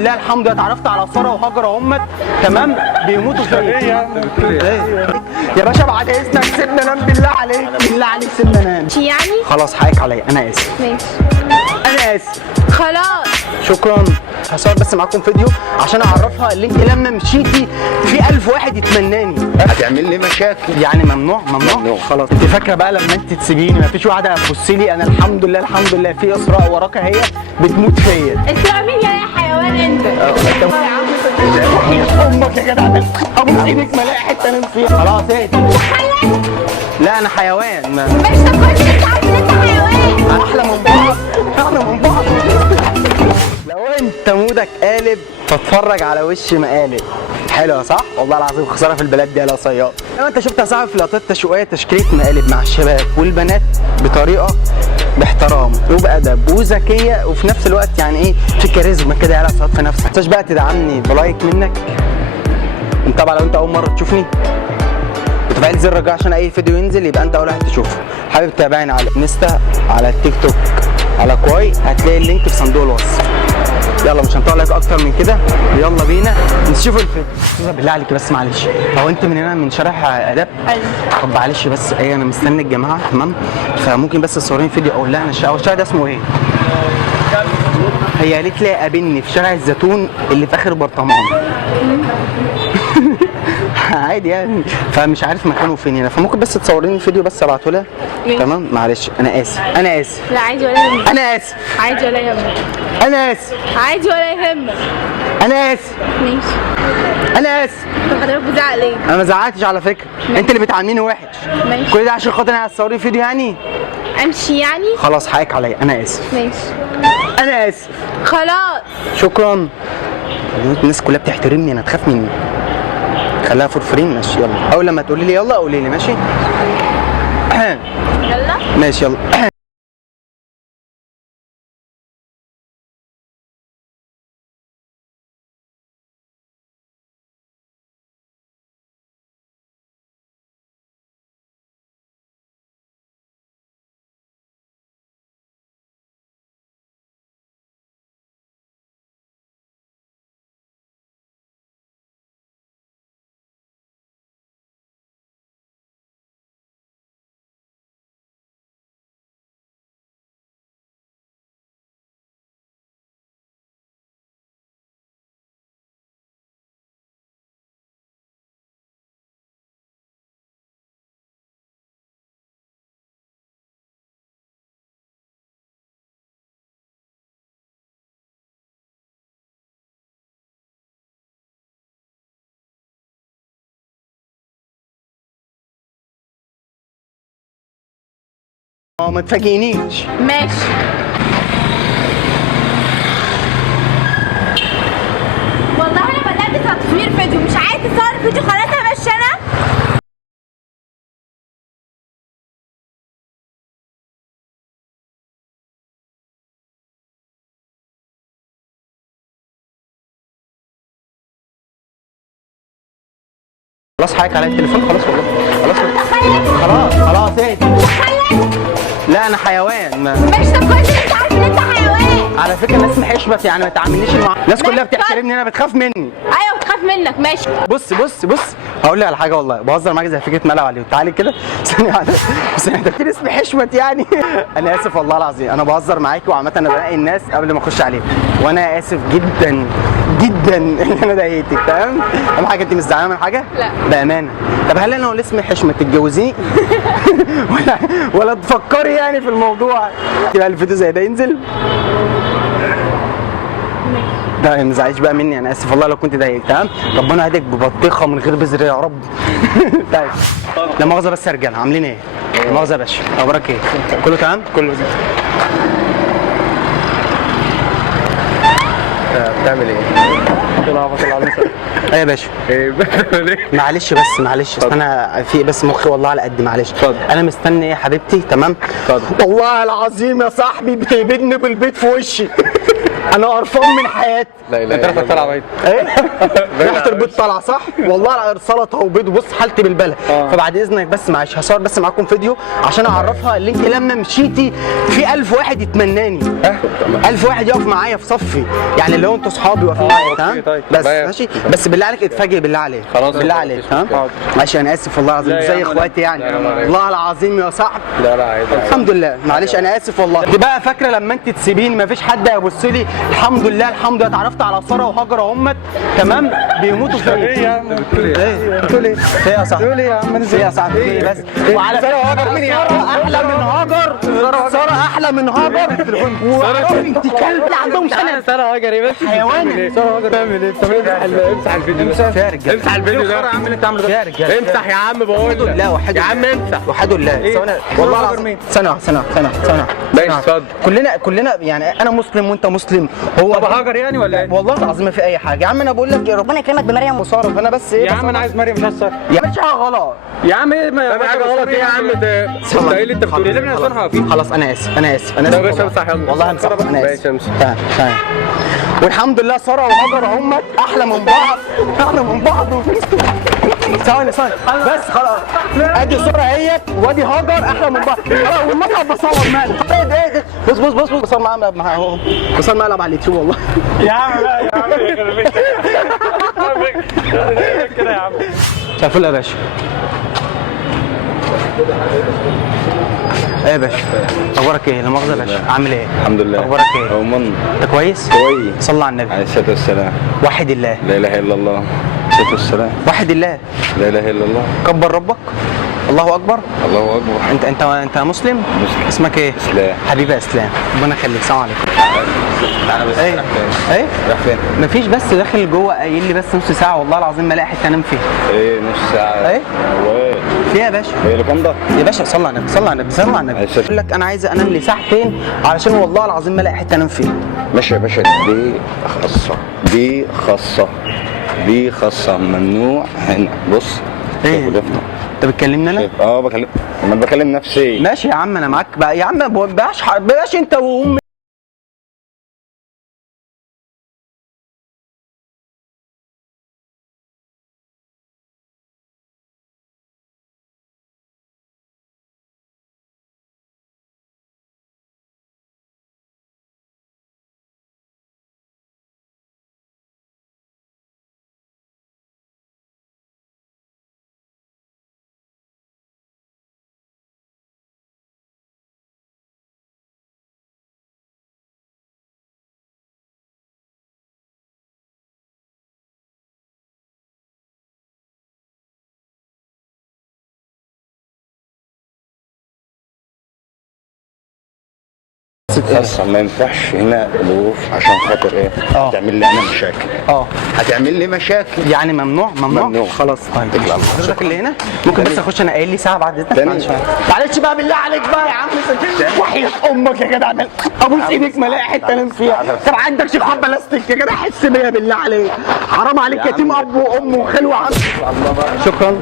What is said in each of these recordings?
لا الحمد لله اتعرفت على ساره وهاجر اهمت تمام بيموتوا فيا. ايه يا باشا بعد اذنك سيبنا نام بالله عليك بالله عليك سيبنا نام. يعني خلاص حقك عليا انا اسف. ماشي انا اسف. خلاص شكرا. هصور بس معاكم فيديو عشان اعرفها اللي انت لما مشيتي في 1000 واحد يتمناني. هتعمل لي مشاكل يعني ممنوع خلاص. انت فاكره بقى لما انت تسيبيني مفيش واحده هتبص لي؟ انا الحمد لله في اسراء وراك هي بتموت فيا. انت مين يا حيوان انت؟ امك يا جدع ابوس ايدك ما الاقي حته انام فيها. خلاص اهدي. لا انا حيوان مش تقولش انت عارف ان انت حيوان. احلى من بعض لو انت مودك قالب فاتفرج على وش مقالب. حلوه صح؟ والله العظيم خساره في البلاد دي يا صياد. لما انت شفت يا صاحبي في لقطات تشويقيه تشكيله مقالب مع الشباب والبنات بطريقه باحترام وبادب وذكيه وفي نفس الوقت يعني ايه في كاريزما كده يا صياد في نفسك. ما تنساش بقى تدعمني بلايك منك. طبعا لو انت اول مره تشوفني وتفعيل زر الرجاء عشان اي فيديو ينزل يبقى انت اول واحد تشوفه. حابب تتابعني على انستا على التيك توك على كواي هتلاقي اللينك في صندوق الوصف. يلا مش هنطول لك اكتر من كده يلا بينا نشوف الفيديو. بالله عليك بس معلش هو انت من هنا من شارع اداب؟ ايوه. طب معلش بس ايه انا مستني الجماعه تمام فممكن بس تصورين فيديو اقول لها انا الشارع ده اسمه ايه؟ هي قالت لي قابلني في شارع الزيتون اللي في اخر برطمان. عادي يعني فمش عارف مكانه فين هنا فممكن بس تصوريني الفيديو بس ابعته لها. تمام معلش انا اسف. لا عادي ولا يهمك. انا اسف. عادي ولا يهمك. انا اسف. عادي ولا يهمك. انا اسف. ماشي. انا اسف. طب حضرتك بتزعق ليه؟ انا ما زعقتش على فكره. انت اللي بتعامليني وحش. ماشي. كل ده عشان خاطر انا هتصوري فيديو يعني؟ امشي يعني؟ خلاص حقك عليا انا اسف. ماشي. انا اسف. خلاص شكرا. الناس كلها بتحترمني انا تخاف مني. خليها فرفرين ماشي يلا. اول لما تقولي لي يلا قولي لي ماشي؟ يلا ماشي يلا. ما تفاجئنيش. ماشي. والله انا بدأت تصوير فيديو مش عايز تصور فيديو خلاص همشي انا. خلاص حقك على التليفون خلاص والله خلاص اهدي. لا انا حيوان مش تقولش انت عارف ان انت حيوان. على فكره الناس محشمت يعني ما تعاملنيش مع الناس كلها بتحترمني انا بتخاف مني. ايوه بتخاف منك ماشي. بص هقول لك على حاجه والله بهزر معاك زي فكره ملعب عليه. تعالي كده ثانيه واحده بس انت اسمي حشمت يعني. انا اسف والله العظيم انا بهزر معاكي وعامه انا بلاقي الناس قبل ما اخش عليهم وانا اسف جدا ان انا ضايقتك تمام. اهم حاجه انت مش زعلانه من حاجه؟ لا بامانه. طب هل انا لو اسمي حشمت تتجوزيني؟ ولا تفكري يعني في الموضوع؟ يبقى الفيديو زي ده ينزل؟ لا ما تزعليش بقى مني انا اسف والله لو كنت ضايقك تمام. ربنا يهديك ببطيخه من غير بذر يا رب. طيب لا مؤاخذه بس يا رجاله عاملين ايه؟ لا مؤاخذه يا باشا اخبارك ايه؟ كله تمام؟ كله زي بتعمل ايه؟ ايه يا باشا؟ معلش اصل انا في بس مخي والله على قد معلش. انا مستني ايه يا حبيبتي تمام؟ والله العظيم يا صاحبي بتقبضني بالبيت في وشي. انا قرفان من حياتي. لا لا انت رحت طالع بيت. ايه ريحه البيض طالعه صح والله على سلطه وبيض وبص حالتي بالبلد. فبعد اذنك بس معلش هصور بس معاكم فيديو عشان اعرفها اللي انت لما مشيتي في 1000 واحد يتمناني. 1000 واحد يقف معايا في صفي يعني اللي هو انتوا اصحابي واقفين معايا تمام. طيب. بس ماشي بس بالله عليك اتفاجئ بالله عليك. خلاص بالله عليك تمام. ماشي انا اسف والله العظيم زي اخواتي يعني والله العظيم يا صاحبي. لا لا عادي. الحمد لله معلش انا اسف والله. دي بقى فاكره لما انت تسيبين مفيش حد هيبص لي. الحمد لله الحمد لله اتعرفت على ساره وهاجر اهمت تمام بيموتوا فيا. ايه يا عم بتقول ايه؟ ايه بتقول ايه؟ ايه يا صاحبي؟ بتقول ايه يا عم؟ ايه يا صاحبي؟ ايه بس؟ وعلى فكره هاجر مين يا عم؟ احلى من هاجر. ساره احلى من هاجر. وعارف انت كلب عندهم سنه. ساره هاجر ايه بس؟ حيوان. ساره هاجر بتعمل ايه؟ امسح الفيديو ده. امسح يا رجاله. امسح الفيديو ده. يا عم اللي انت عامله ده. يا رجاله. امسح يا عم بقول لك. لا وحد يا عم امسح. وحد الله. والله العظيم ثانيه. ماشي اتفضل. كلنا يعني انا مسلم وانت مسلم. هو طب هاجر يعني ولا ايه؟ والله العظيم ما في اي حاجه يا عم. انا بقول لك يا ربنا يكرمك بمريم وساره فانا بس ايه يا عم انا عايز مريم مش عايز ساره. يا مش حاجه غلط. يا عم ايه ما حاجه غلط ايه يا عم ده؟ انت ايه اللي انت بتقوله؟ ليه انا خلاص انا اسف انا اسف طب يا باشا امسح يلا. والله همسح انا ماشي اسف. امسح. تمام والحمد لله ساره وهاجر هم احلى من بعض. احلى من بعض. ثواني بس خلاص ادي ساره اهيت وادي هاجر احلى من بعض. خلاص والمصعب بصور مالك. ايه بص بصور معاه اهو. بصور مقلب على اليوتيوب والله. يا عم لا يا عم كده يا عم. شايفين يا باشا. ايه يا باشا اخبارك ايه؟ لا مؤاخذه يا باشا عامل ايه؟ الحمد لله. اخبارك ايه؟ عموما انت كويس؟ كويس. صلى على النبي عليه الصلاه والسلام. وحد الله. لا اله الا الله. الصلاه والسلام. وحد الله. لا اله الا الله. كبر ربك. الله اكبر. الله اكبر. انت مسلم؟ مسلم. اسمك ايه؟ اسلام. حبيبي اسلام ربنا يخليك. السلام عليكم. تعالى بس. ايه؟ رايح فين؟ ايه؟ رايح فين؟ مفيش بس داخل جوه قايل لي بس نص ساعه والله العظيم ما الاقي حته انام فيها. ايه نص ساعه؟ ايه؟ هو ايه؟ ليه يا باشا؟ ايه اللي ده؟ يا باشا صلى على النبي صلى على النبي صلى على النبي. بقول لك انا عايز انام لي ساعتين علشان والله العظيم ما الاقي حته انام فيها. ماشي يا باشا. دي خاصه ممنوع هنا. بص ايه؟ انت بتكلمني انا؟ بكلم نفسي. ماشي يا عم انا معاك بقى يا عم. بلاش انت وامي. خاصة ما ينفعش هنا ظروف عشان خاطر ايه؟ هتعمل لي انا مشاكل. هتعمل لي مشاكل يعني ممنوع. ممنوع. خلاص طيب حضرتك اللي هنا ممكن بس اخش انا قايل لي ساعه بعد اذنك. معلش بقى بالله عليك بقى يا عم. وحياة امك يا جدع ابوس ايدك ما الاقي حته انام فيها. طب عندك شيخ بلاستيك يا جدع حس بيا بالله عليك. حرام عليك يتيم اب وام وخال وعم. شكرا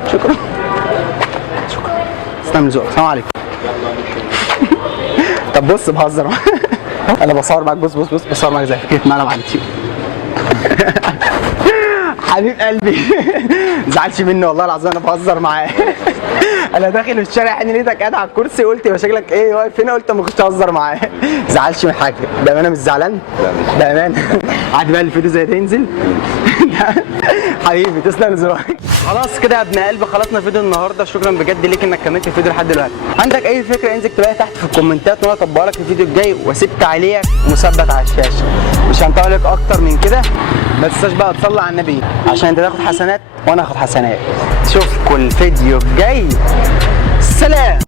تسلم ذوقك. السلام عليكم. طب بص بهزر انا بصور معاك. بص بصور معاك زي فكره مقلب على اليوتيوب. حبيب قلبي زعلش مني والله العظيم انا بهزر معاه. انا داخل الشارع حين لقيتك قاعد على الكرسي قلت يبقى شكلك ايه واقف هنا قلت اما اخش اهزر معاه. زعلش من حاجه بامانه مش زعلان بامانه. عادي بقى الفيديو زي ده ينزل. حبيبي تسلم ذوقك. خلاص كده يا ابن قلبي خلصنا فيديو النهارده. شكرا بجد ليك انك كملت الفيديو لحد دلوقتي. عندك اي فكره انزل اكتبها تحت في الكومنتات وانا اطبقها لك الفيديو الجاي واسيب تعليقك مثبت على الشاشه. مش هنطول لك اكتر من كده. ما تنساش بقى تصلي على النبي عشان انت تاخد حسنات وانا اخد حسنات. اشوفكوا الفيديو الجاي. سلام.